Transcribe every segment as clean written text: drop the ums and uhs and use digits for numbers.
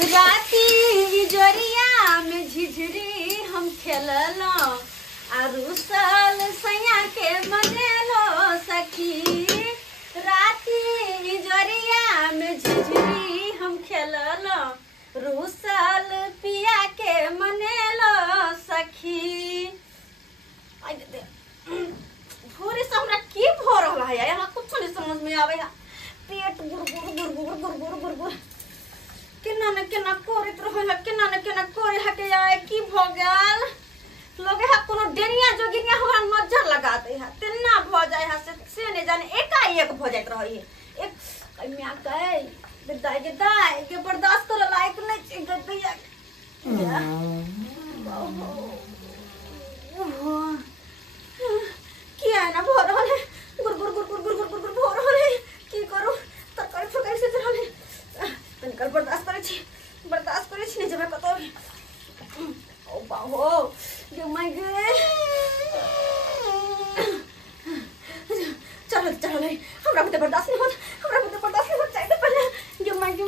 राती जोरिया में झिझरी हम खेललो आरु साल सैया के मनेलो सखी। राती जोरिया में झिझरी हम खेललो रूसल पिया के मनेलो सखी। भोरे से हमरा की भ रहल है यहाँ कुछ नहीं समझ में आवे। पेट गुरगुर गुरगुर गुरगुर गुरगुर केना न केना करत रहल केना न केना करे है के आए की भ गेल लगे है कोनो डेनिया जोगिनिया हमरा नजर लगा दे है तेना भ जाय है से ने जाने एकाएक भ जात रही है। एक कन्या कहे दाई के बर्दाश्त करे लायक नहीं गदैया की है ना भ रहल है गुरगुर गुरगुर गुरगुर गुरगुर भ रहल है की करू तरकारी फरकारी से रहल है तनिक बर्दाश्त करे छी ने जब कतो ओ बाहो ये माय गे चल हमरा के बर्दाश्त नहीं होत चाहिए पहले ये माय की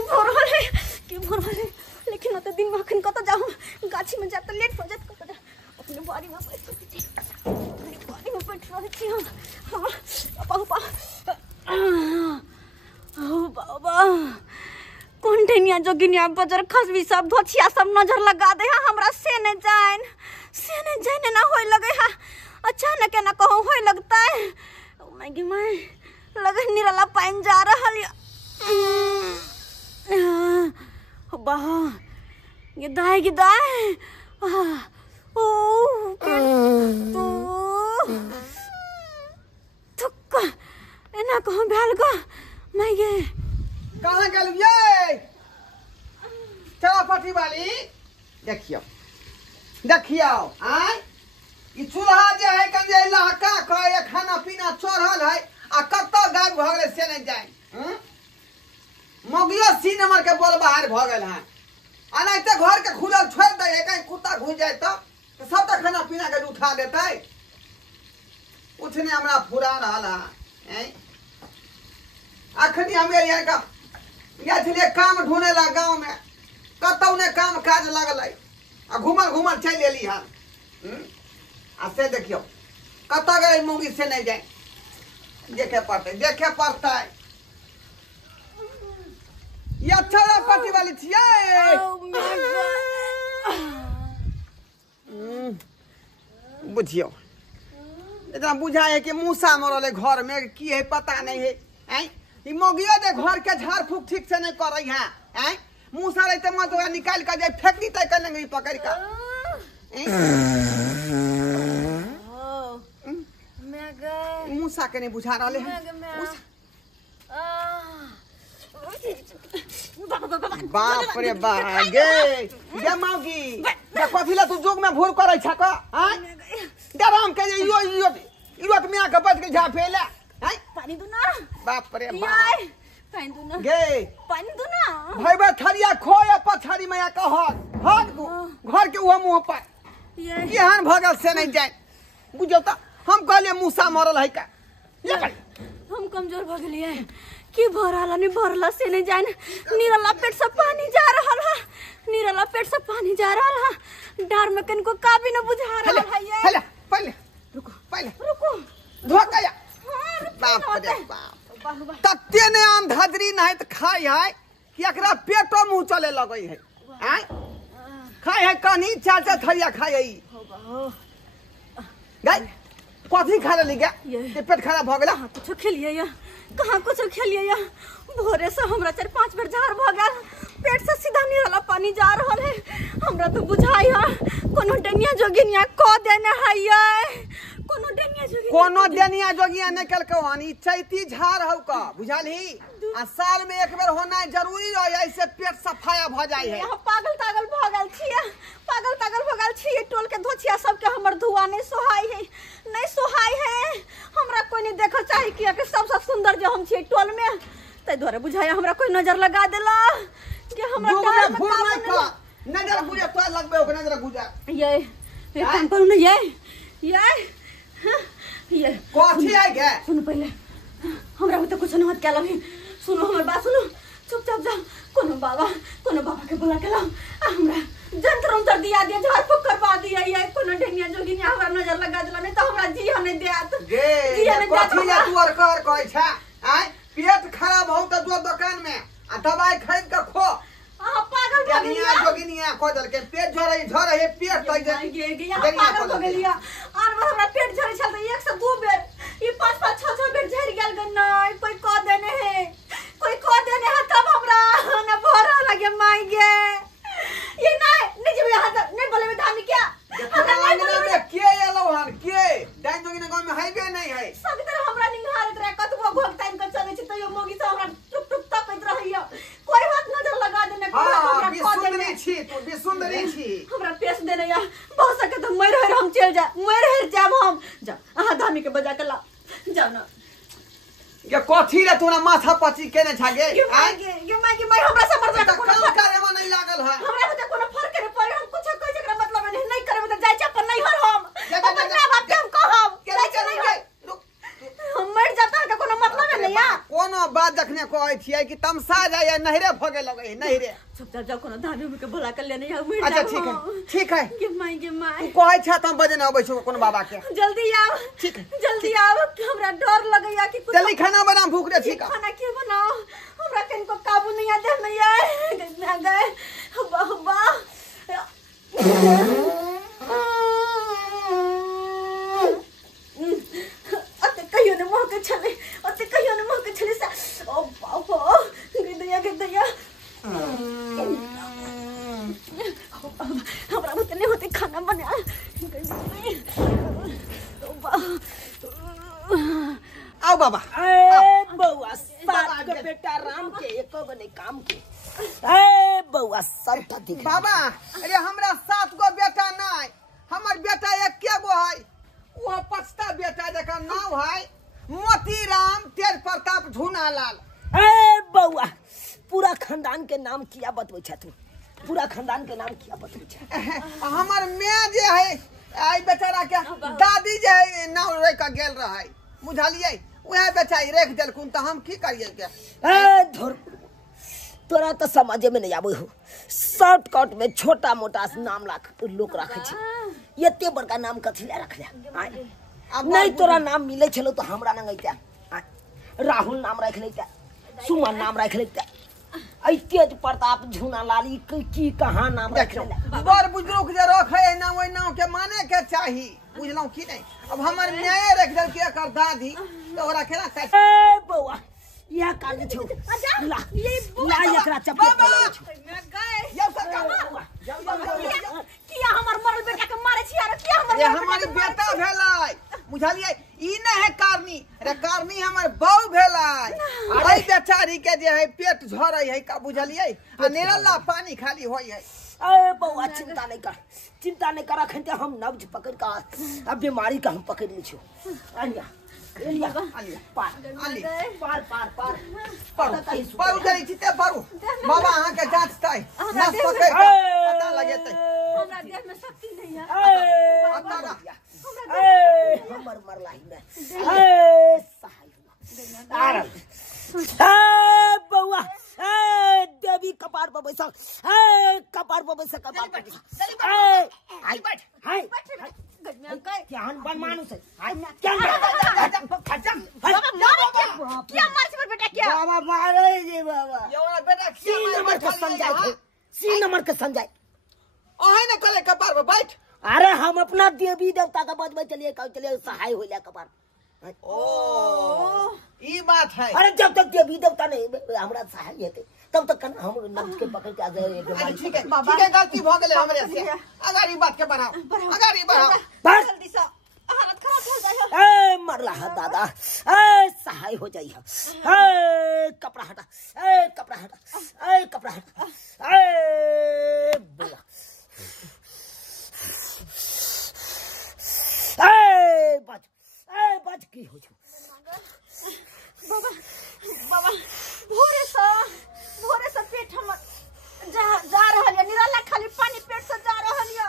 भ रहल है लेकिन ओते दिन में अखन कतो जाऊं गाछी में जा त लेट हो जात कतो जा अपने बाड़ी में बैठ रही थी हम पापा ओ बाबा कौन डेनिया जोगिनिया बजर खसबी सब धोछिया सब नजर लगा दे हमरा से ने जाने ना होय लगे है अचानक ना कहूं होय लगता है। ओ माय लगे निरला पाइन जा रहल बा ये दाई ओ थुक एना कहूं भेल गो माय गे कहाँ गल ये चला पटी वाली देखियो आय ई चूल्हा जे है कंजे लहका का ये खाना पीना चढ़ल है आ कत्तो गाय भ गेले से नहीं जाय मगियो सी नंबर के बोल बाहर भ गेल है आ नहीं त घर के खुलल छोड़ दे कहीं कुत्ता घुस जाए तो सब तक खाना पीना के उठा देते उठने हमरा फुरा रहल है अखनी हमें यहाँ का ये काम ढूंढे ला गाँव में कतौ ने काम काज लगल आ घूमल चल एली हन आ से देखियो कत गए मूवी से नहीं जाए देखे पड़ते ये अच्छा पार्टी वाली थी बुझियो इतना बुझा है कि मूसा मरल है घर में की है पता नहीं है ई मोगियो दे घर के झाड़ फूक ठीक से नहीं कर रही है मूसा रहते मत ओकरा निकाल के जाए फेंक दी तय कर लेंगे पकड़ का मूसा के नहीं बुझा रहे बाप रे बाप गे मौगी कथी ला तू जोग में भूर करे छक डराम के इरो में आके बैठ के झाफेला पानी दो ना बाप रे बाप पानी दो ना गे पानी दो ना भईबा थरिया खोया पछाड़ी में आके हट घर के वो मुंह पर केहन भगल से नहीं जाए बुझो त हम कहले मूसा मरल है का हम कमजोर भ गेलिए की भरला नहीं भरला से नहीं जाए निरला पेट से पानी जा रहल है डर में कनको का भी न बुझा रहल है ये पहले रुको धोका बाप रे बाप तत्ते ने आम धदरी नहीं त खाई है कि एकरा पेटो मुंह चले लगई है खाई है कनी चाचा थरिया खाई है गाय कथी खा ले गया ये पेट खराब भ गेला कुछ खेलिए या कहां कुछ खेलिए या भोरे से हमरा 4-5 बेर झाड़ भ गेल पेट से सीधा निरला पानी जा रहल है हमरा तो बुझाई है कोनो डेनिया जोगिनिया क देने है ये कोनो डेनिया जोगिया निकल के हनी चैती झाड़ हौ का बुझाली आ साल में एक बार होना जरूरी है ऐसे पेट सफाया भ जाय है पागल भ गेल छिए टोल के धोछिया सब के हमर धुआ नहीं सोहाई है हमरा कोई नहीं देखल चाहे कि सबसे सुंदर जो हम छिए टोल में तै द्वारा बुझाया हमरा कोई नजर लगा देला कि हमरा नजर बुझे तो लगबे ओके नजर बुझा ये काम पर न ये कथी है के सुन पहले हमरा तो कुछ न होत के लभी सुनो हमर बात चुपचाप जा कोनो बाबा के बुला के लाओ हमरा जंतर उंतर दिया दिया झाड़ फूक करवा दिया ये कोनो ढेनिया जोगिनिया हमरा नजर लगा देला नहीं तो हमरा जी हने देत गे कथी ले तू और कर कहै छ आय पेट खराब हो त जो दुकान में आ दवाई खरीद के खो आ पागल हो ढेनिया जोगिनिया को दल के पेट झरे पेट तई गे यहाँ पागल हो गेलिया और हमरा पेट झरे छल त एक से दो बेर ई 5-5 6-6 बेर झरि गेल ग नहीं कोई कह देने है तब हमरा न भरा लगे माई गे ये नहीं जब यहाँ नहीं बोले में धामी क्या में के एलो हन के डाइन जोगिना गांव में है के नहीं है सब तरह हमरा निहारत रहे कतबो घोग टाइम के चले छ तयो मोगी से हमरा टुक टुक तपैत रहइयो कोई बात नजर लगा देने सुंदरी छी तू सुंदरी छी हमरा पेश देने या बहुत सके तो मर हम चल जा मर जाब हम जा आहा धामी के बजा के ला जाओ ना ये कथी रे तोरा माथा पची केने छागे ये माई हमरा समझ त काम करे में नहीं लागल है हमरा बुझे कोनो फर्क करे पड़े हम कुछ कह जकरा मतलब नहीं करे त जाय छ पर नहीं हर हम अपन ना बात हम कहब के हम मर जाता है कोनो मतलब नहीं या कोनो बात देखने कहै छियै कि तमसा जाय नहरे भगे लगे नहरे चुपचाप जा कोनो धामी के बुला के लेने या अच्छा ठीक है के माई तू कहै छ त बजे न आबै छ कोनो बाबा के जल्दी आओ ठीक है जल्दी आओ हमरा डर लगैया कि कुछ जल्दी खाना बना भूख रे ठीक खाना के बनाओ हमरा कनको काबू नहीं आते मैया ना गए हब्बा अते कहियो न मोह के छले सा ओ बाबा गदया हमरा उतने होते खाना बना आओ बाबा ए बउआ सात के बेटा राम के एको गो नहीं काम के ए बउआ सब दिख बाबा अरे हमरा 7 गो बेटा नहीं हमर बेटा एके गो है वो पछता बेटा जकर नाम है मोतीराम तेज प्रताप झुनालाल ए बउआ पूरा खानदान के नाम किया बतबै छ तू पूरा खानदान के नाम किया बतबै छ हमर मां जे है आई बेचारा के दादी जे है नाम रे का गेल रहे बुझलिए वह बेचारी रेख देलकुन त हम की करिए के ए धुर तोरा तो समझे में नहीं आबै हो शॉर्टकट में छोटा मोटा नाम लोग रखे छै एते बड़का नाम कथि ले रखले नहीं तोरा नाम मिले छलो तो हमरा न गइता राहुल नाम रख लेता सुमन नाम रख लेता आई तेज प्रताप झुनालाल की कहां नाम रख ले बड़ बुजुर्ग जे रखे है ना ओइ नाम के माने के चाही बुझलौ की नहीं अब हमर न्याय रख दल के कर दादी तो ओरा केना काट ए बउआ या काट छौ ला एकरा चपेट में ला छौ मैं गए ये सब किया हमर मरल बेटा के मारे छी यार किया हमर ये हमारी बेटा भेलै बुझलिए ई न है कारनी रे कारनी हमर बहू भेलै अरे बेचारी के जे है पेट झरै है का बुझलिए आ निरल्ला पानी खाली होय है ए बउआ चिंता नहीं कर अखन हम नब्ज पकड़ का अब बीमारी का हम पकड़ ली छौ आलिया पारू जरी चिते पारू बाबा अहाँ के जांच तै नस पकड़ पता लगेतै हमरा देह में शक्ति नहीं है हमर मरलाई में सहाय बउआ देवी कपार पर बैसा कपार पर बैसा आई बैठ हाय क्या बन मानुस है क्या मार से बेटा क्या बाबा मारे जी बाबा ये वाला बेटा सी नंबर के समझाए थे सी नंबर के समझाए ओहे न कले कपार पर बैठ अरे हम अपना देवी देवता का बजबै चलिए सहाय हो लिया कपार ओ ई बात है अरे जब तक देवी देवता नहीं हमरा सहाय हेते तब तक हम नब्ज के पकड़ के आ जाए ठीक है गलती भ गेले हमरे से अगर ई बात के बढ़ाओ बस जल्दी से हालत खराब हो जाए ए मरला है दादा सहाय हो जाई है कपड़ा हटा बोला बच की हो जो बाबा भोरे से पेट हमर जा रहल है निराला खाली पानी पेट से जा रहल है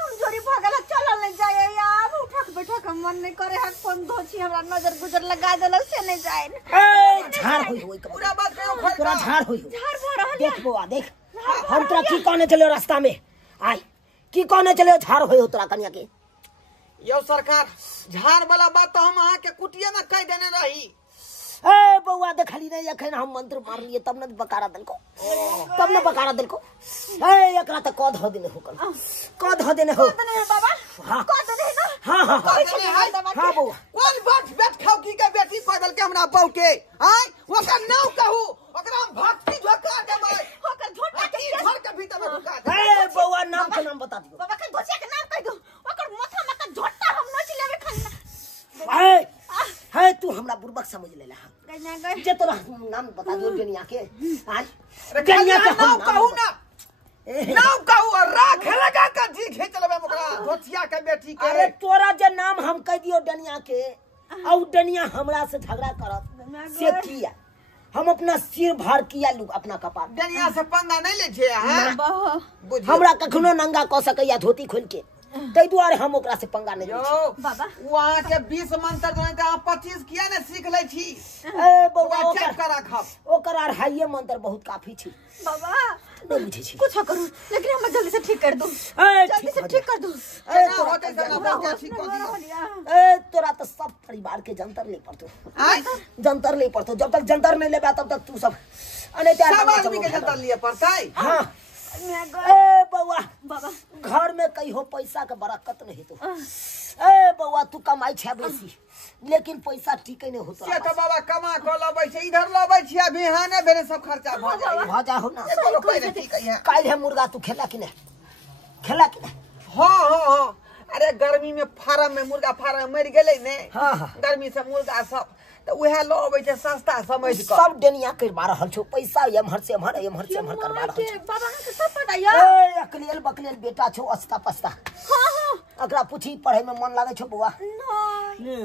कमजोरी भ गेल चलल नहीं जाए यार उठक बैठक मन नहीं करे है कोन धोची हमरा नजर गुजर लगा देल से नहीं जाए झाड़ होई पूरा बात कहो तोरा झाड़ होई हो। झाड़ भर रहल देख बउआ देख हम तोरा की कहने चले रास्ता में आई की कहने चले झाड़ होई हो तोरा कनिया के। यो सरकार झाड़ वाला बात तो हम अहाँ के कुटिया में कह देने रही। ए बउआ देखली नहीं अखन हम मंत्र मार लिए तब न बकारा दिल को तब न बकारा दिल को। ए एकरा त कद हो देने हो कद हो देने हो बाबा हां कद दे ना हां हां हां बउआ कौन बैठ खाओ की के बेटी पैदल के हमरा बहू के आय ओकर नाम कहू ओकरा हम भक्ति झोका देबै ओकर झोटा की घर के भीतर में झोका दे। ए बउआ नाम के नाम बता दियो। बाबा के गोचिया के नाम कह दो ओकर माथा में का झोटा हम न चिलेबे खन्ना। ए है तू हमरा बुर्बक समझ लेला गइना गइ जे तोरा नाम बता दियो डेनिया के आज डेनिया के नाम कहू ना नाम कहू और राख लगा के जी खींच लेबे ओकरा धोतिया के बेटी के। अरे तोरा जे नाम हम कह दियो डेनिया के औ डेनिया हमरा से झगड़ा करत से किया हम अपना सिर भार किया लू अपना कपार डेनिया से पंगा नहीं ले छे हां बाबा हमरा कखनो नंगा क सकैया धोती खोल के तै दुआरे हम ओकरा से पंगा नहीं लै छी। बाबा वहां के 20 मंत्र जने त 25 किया ने सीख लै छी। ए बउआ ओकरा चेक करा खब ओकर अढ़ाइये मंत्र बहुत काफी छी बाबा नहीं बुझे छी। कुछ करू लेकिन हम जल्दी से ठीक कर दो ए जल्दी से ठीक कर दो। ए ना होते से ना बच्चा ठीक कर दियो। ए तोरा तो सब परिवार के जंतर ले पड़तो आय जंतर ले पड़तो जब तक जंतर नहीं लेबा तब तक तू सब अने सब आदमी के जंतर लिए पड़तै। हां मैं ए बउआ बाबा घर में कहियो पैसा के बरकत नहीं तो ए बउआ तू कमाई छे बेसी लेकिन पैसा ठीक नहीं होता से तो बाबा कमा को लबै छै इधर लबै छी अभी हाने बेरे सब खर्चा भ जाई भजा हो ना बोलो पहले ठीक है काल है मुर्गा तू खेला कि नहीं खेला कि नहीं। हां हां हां अरे गर्मी में फार्म में मुर्गा फार्म मर गेलै ने हां हां गर्मी से मुर्गा सब तो उहे लबै छै सस्ता समझ के सब डेनिया करबा रहल छौ पैसा एमहर से एमहर करबा रहल छौ। बाबा के सब पता या ए अकलेल बकलेल बेटा छौ अस्ता पस्ता हां हां अकरा पूछी पढ़े में मन लागे छौ बुआ नहीं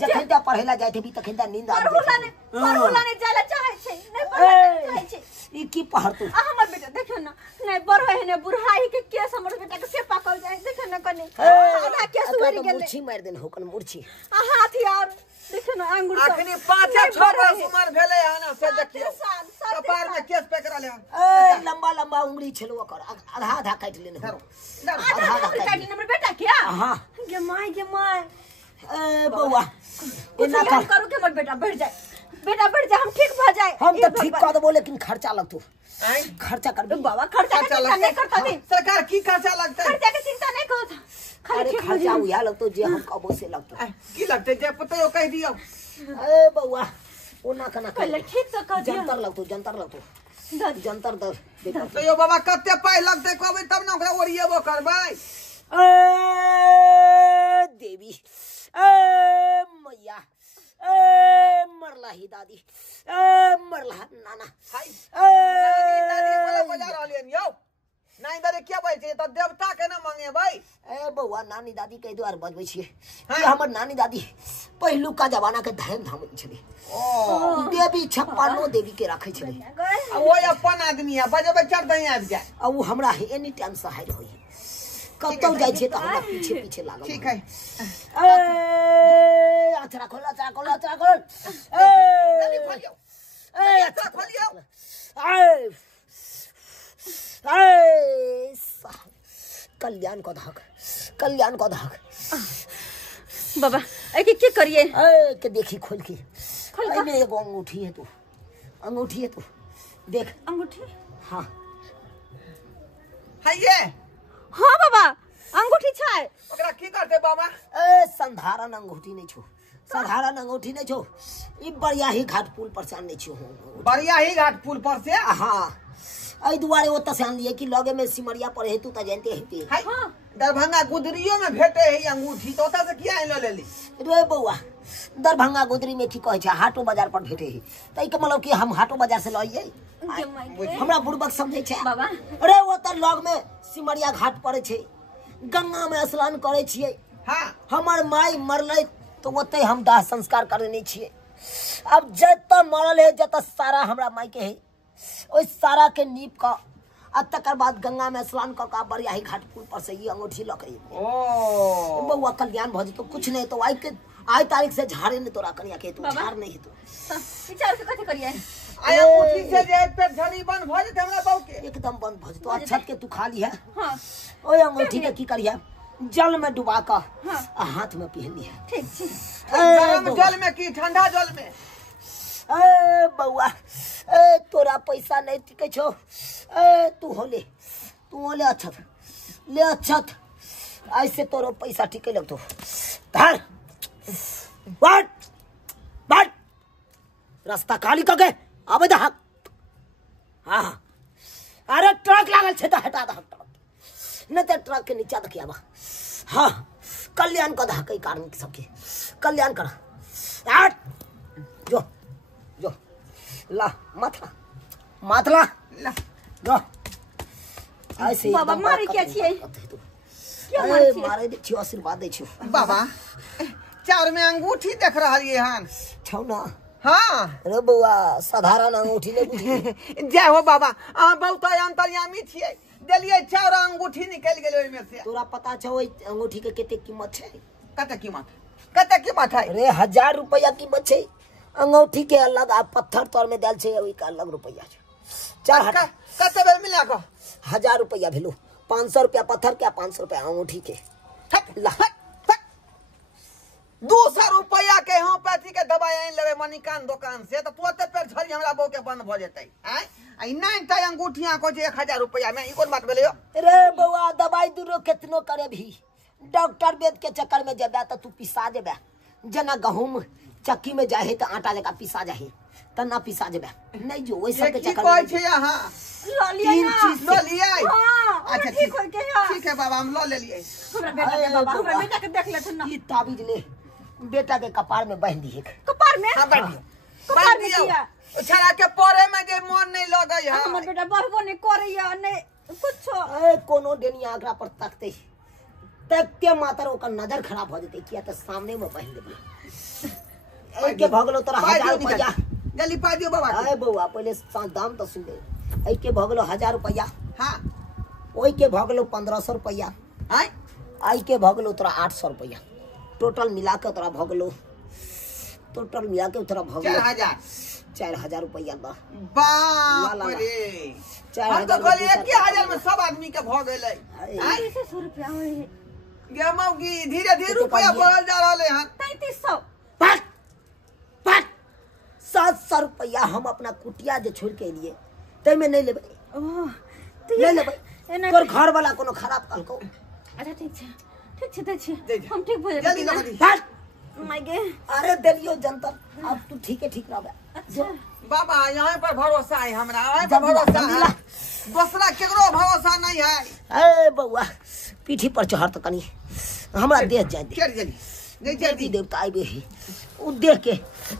जखन त पढ़े ला जाय थी तखन त नींद आ जाय पढ़ुला ने जाला चाहे छै नहीं पढ़ला चाहे छै ई की पढ़ तू आ हमर बेटा देखो ना नहीं बड़ है ने बुढ़ाई के केस हमर बेटा के से पाकल जाए देखो ना कनी आधा केस उड़ गेलै मुर्छी मार देन होकन मुर्छी आ हाथ यार देखो ना अंगूर अखनी 5-6 वर्ष उम्र भेलै हन से देखियो कपार में केस पकड़ा ले ए लंबा लंबा उंगली छलो ओकर आधा आधा काट लेने हो आधा आधा काट हमर बेटा क्या हां गे माय ए बउआ इना करू के हमर बेटा बढ़ जाए हम ठीक भ जाए हम तो ठीक कर देबो लेकिन खर्चा लगतो आय खर्चा कर बाबा खर्चा के चिंता नहीं करता दिन सरकार की खर्चा लगतै खर्चा के चिंता नहीं करता खाली अरे ठीक हो खर्चा जाए हुआ लगतो जे हम कबो से लगतो की लगतै जे पते ओ कह दियो। ए बउआ ओना कना पहले ठीक तो कर दिया जंतर लगतो जंतर दर देखो तो यो बाबा कते पाई लगतै कहबै तब ना ओकरा ओरिएबो करबै। ए देवी ए मैया ए मरला ही दादी ए मरला नाना हाय ए दादी बोला बजा रहलियन यौ नानी दादी क्या बोलै छै त देवता के ना मांगे भाई। ए बउआ नानी दादी कह दुआर बजबै छियै कि हमर नानी दादी पहिलुका जमाना के धर्म धाम छलै ओ देवी छप्पनो देवी के राखै छलै आ वो अपन आदमी है बजबै चढ़ दही आबि जाय। आ उ हमरा एनी टाइम सहाय होई कतौ जाइ छै त हमरा पीछे पीछे लागल ठीक है ए अचरा खोल ए दादी खोलियो ए अच्छा खोलियो ए ए कल्याण को धाक बाबा ए की करिए ए के देखी खोल के खोल के में एगो अंगूठी है तू देख अंगूठी हाँ है ये हां बाबा अंगूठी छै ओकरा की करते बाबा। ए साधारण अंगूठी नहीं छो ई बढ़िया ही घाट पुल पर से आने छो बढ़िया ही घाट पुल पर से हाँ आई दुआरे ओत से आनलिए कि लगे में सिमरिया पर हेतु त जानते हेते हाय दरभंगा गुदरियो में भेटे है अंगूठी तो ओता से किया ल लेली रे बउआ दरभंगा गुदरी में की कहे छै हाटो बाजार पर भेटे है त ई के मतलब कि हम हाटो बाजार से लइए हमरा बुड़बक समझे छै बाबा अरे ओत लग में सिमरिया घाट पड़े छै गंगा में स्नान करे छिए हां हमर माई मरले तो ओते हम दाह संस्कार करने छिए अब जत मरल है जत सारा हमरा माई के है ओइ सारा के नीप का आ तकर बाद गंगा में स्नान क का बढ़िया ही घाट पुल पर से ये अंगूठी लके ओ बउआ कल्याण भज तो कुछ नहीं तो आई तारीख से झाड़े ने तोरा कनिया के तू झाड़ नहीं तो विचार के कथि करिए आया अंगूठी से जे पेट झड़ी बंद भ जेते हमरा बहू के एकदम बंद भ जेतो। अच्छा के तू खा ली है। हां ओए अंगूठी के की करिया जल में डुबा कर हाथ में पहन लिया। ठीक छी। गरम जल में की ठंडा जल में? ए बउआ ए तोरा पैसा नहीं टिके छो। ए तू हो ले अच्छा ले अच्छा ऐसे तोरो पैसा टिके लगतो। धर बाट बाट रास्ता खाली कर के अब दा। हां अरे ट्रक लागल छे त हटा द न त ट्रक के नीचे देखिया बा। हां कल्याण का दा कई कारण सबके कल्याण कर। हट जो जो ला मतला ला जो ऐसे बाबा मारे क्या छिए? क्या मारे दे छियो आशीर्वाद दे छियो। बाबा चार में अंगूठी देख रहलिए हन छौ ना। हां रे बउआ साधारण अंगूठी ले बुझी। जय हो बाबा अहाँ बहुत अंतर्यामी छिए। देलिए चार अंगूठी निकल गेल ओइ में से। तोरा पता छौ ओइ अंगूठी के केते कीमत छै? कते कीमत है? रे 1000 रुपया कीमत छै। अंगूठी के अलग आ पत्थर तोर में देल छै ओइ का अलग रुपया छै। चार हटा कते बेर मिला को 1000 रुपया भेलो। 500 रुपया पत्थर के 500 रुपया अंगूठी के। ला 200 रुपया के होम्योपैथी के दवाई आइन लेबे मनिकान दुकान से तो तुरंत पेट झड़ी हमरा बहू के बंद भ जेतै। हैं आई नहीं त अंगूठिया को 1000 रुपया में ई कोन बात भेलै? रे बउआ दवाई दूरो केतनो करे भी डॉक्टर वेद के चक्कर में जेबे त तू पिसा जेबे। जना गहूम चक्की में जाहे त आटा जका पिसा जाहे त ना पिसा जेबे। नहीं जो ओइ सब के चक्कर में कहै छै यहां लो लिया ना लो लिया। हां अच्छा ठीक हो गया। ठीक है बाबा हम लो ले लिए। हमरा बेटा के बाबा हमरा बेटा के देख लेथुन ना। ई ताबीज ले बेटा के कपार में बांध दिए। कपार में? हां बांध दियो कपार में किया? छड़ा के परे में जे मन नहीं लगै है। हमर बेटा बढ़बो नहीं करैया नहीं कुछ। ए कोनो डेनिया आगरा पर तकते तक के मातर ओकर नजर खराब हो जते किया त सामने में बांध देबे। ए के भगलो तोरा 1000 रुपया जल्दी पा दियो बाबा। ए बउआ पहले दाम तो सुन ले। ए के भगलो 1000 रुपया। हां ओइ के भगलो 1500 रुपया। आई आई के भगलो तोरा 800 रुपया। टोटल मिला के तोरा भगलो टोटल मिला के तोरा भगलो 4000 रुपया बा। बाप रे 4000 तो कहली 1000 में सब आदमी के भ गेलै। आई 100 रुपया होई गे मौगी धीरे धीरे रुपया बढ़ल जा रहले हन। 3300 पाँच 700 रुपया हम अपना कुटिया जे छोड़ के लिए तै में नहीं लेबै। ओह नहीं लेबै तोर घर वाला कोनो खराब कहलको। अच्छा ठीक छै दै छी हम ठीक हो जल्दी जेबै। लगा दी। माय गे अरे देलियो जनता अब तू ठीक रहबे। अच्छा बाबा यहाँ पर भरोसा है हमरा। यहाँ पर भरोसा है दूसरा केकरो भरोसा नहीं है। ए बउआ पीठी पर चढ़ त कनी हमरा देह जाय दे। जल्दी देवी देवता आइबे ही उ देख के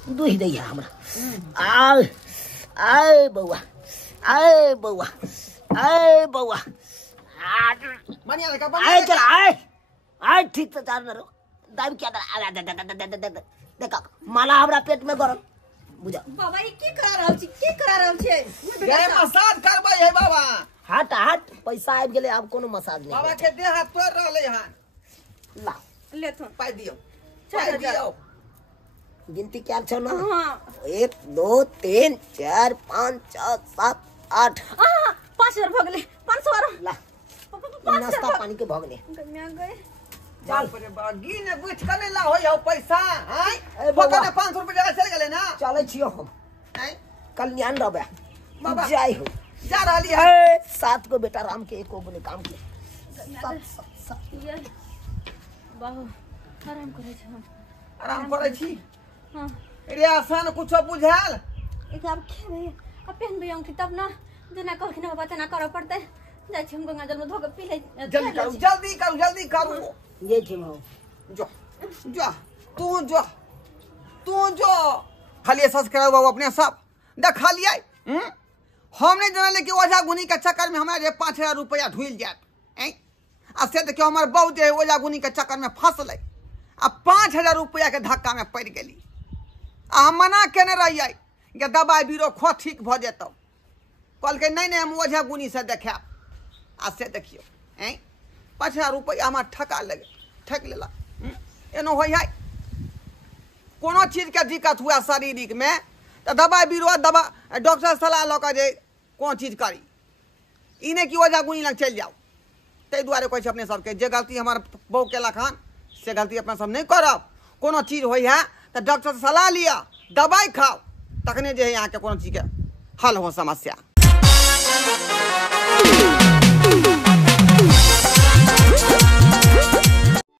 दुहि दैया हमरा। आय बउआ आय बउआ आय बउआ बढ़िया लगा आय चल आय ठीक से चार न रो दाब क्या दे देखा माला हमरा पेट में गरम बुझा। बाबा ई की करा रहल छै? गए मसाज करबै है बाबा। हट पैसा आबि गेलै आब कोनो मसाज नहीं। बाबा के देह हाथ तोड़ रहले हन। ला लेथुन पाई दियो 4000 गिनती क्या छौ ना? हां 1 2 3 4 5 6 7 8 5000 भ गेलै 500 ला नाश्ता पानी के भगले गम्या गए। बाप रे बाप गिने बुझ के नहीं ला होय हो पैसा। हैं ए बाबा। पकड़े 500 रुपया जगह चल गेले ना। चले छियो हम हैं कल्याण रहबे बाबा। जाय हो जा रहली है। 7 को बेटा राम के 1 को ने काम के सब ये बाहु आराम करे छै हम। आराम करै छी। हां रे आसान कुछो बुझाल? एक अब खेबै अब पहनबै हम तब ना जेना कहलखिन बाबा तेना करऽ पड़तै। जाय छी हम गंगा जल में धो के पी ले। जल्दी करू ये जे हो जो तू जो खाली सब्सक्राइब बाबू अपने सब देखा लिया। हम नहीं जानले कि ओझा गुनी के चक्कर में हमरा जे 5000 रुपया ढुल जात। आ से देखियो हमर बहू जे ओझा गुनी के चक्कर में फंसलै आ 5000 रुपया के धक्का में पड़ गेली। आ हम मना केने रहियै कि दवाई बीरो खो ठीक भ जेतौ। कहलकै नहीं हम ओझा गुनी से देखाब। आ से देखियो 5000 रुपया हमार ठक लेला। एनो होइ है कोनो चीज के दिक्कत हुआ शारीरिक में तो दवाई बीरो दवा डॉक्टर सलाह लऽ कऽ जे कोन चीज करी, ई नहीं कि ओझा गुनी लग चलि जाओ। ताहि दुआरे कहै छै अपने सबके जे गलती हमर बहू केलक हन से गलती अपना सब नहीं करब। कोनो चीज होइ है तो डॉक्टर से सलाह लिया, दवाई खाओ, तखने जे है यहाँ के कोनो चीज के हल हो समस्या।